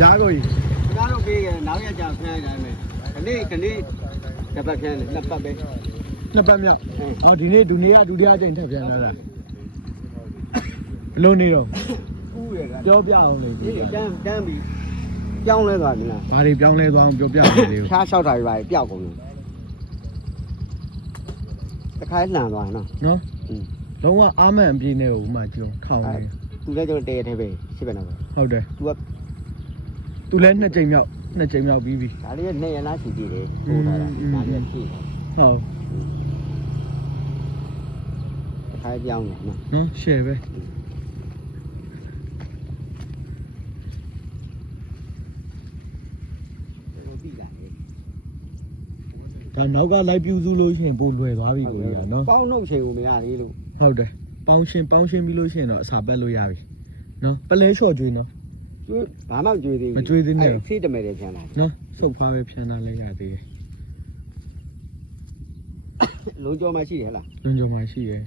ရားကိုကြီး ဒါတော့ပေးခဲ့နောက်ရကြဖမ်းရတယ်မယ်ခဏတစ်ပတ်ဖမ်းတယ်နှစ်ပတ်ပဲ နှစ်ပတ်မြောက်ဟောဒီနေ့ဒုနေ့ကဒုတိယအကြိမ်ထပ်ပြန်လာတာဘလို့နေတော့ ဥရက ပြောပြအောင်လေ ဒီတန်းပြီးကြောင်းလဲသွားပြီလား ဘာတွေပြောင်းလဲသွားအောင်ပြောပြအောင်လေ ဖြားလျှောက်တာတွေပါပျောက်ကုန်တယ်တခါလှန်သွားနော် နော်လုံးဝအာမန်အပြည့်နဲ့ဟိုမှကြုံထောင်းနေ သူလည်းကျွန်တော်တဲထဲပဲရှစ်ပဲနော် ဟုတ်တယ် သူက သူလည်းနှစ်ကြိမ်မြောက်ပြီးပြီ ဒါလေးနဲ့ရလားစီတည်တယ်ပို့ထားတာဒါလေးဖြည့်တယ် ဟုတ် တခါပြောင်းတယ်နော် နော်ရှယ်ပဲ ပြီးလာတယ် ဒါနောက်ကလိုက်ပြူစုလို့ရှိရင်ပိုလွယ်သွားပြီကိုကြီးကနော် ပေါင်းနှုတ်ချိန်ကိုမရသေးလို့ ဟုတ်တယ်ပေါင်းရှင်းပြီးလို့ရှိရင်တော့အစာပက်လို့ရပြီနော်ပလဲလျှော့ကျွေးနော် ကျွေးဘာမှကျွေးသေးဘူး မကျွေးသေးနဲ့ ဆေးတမယ်တယ်ပြန်လာ နော်စုပ်ဖားပဲဖြန်းထားလဲရသေးတယ် လုံးကြောမှရှိတယ်ဟလား လွန်ကြုံမှာရှိရယ်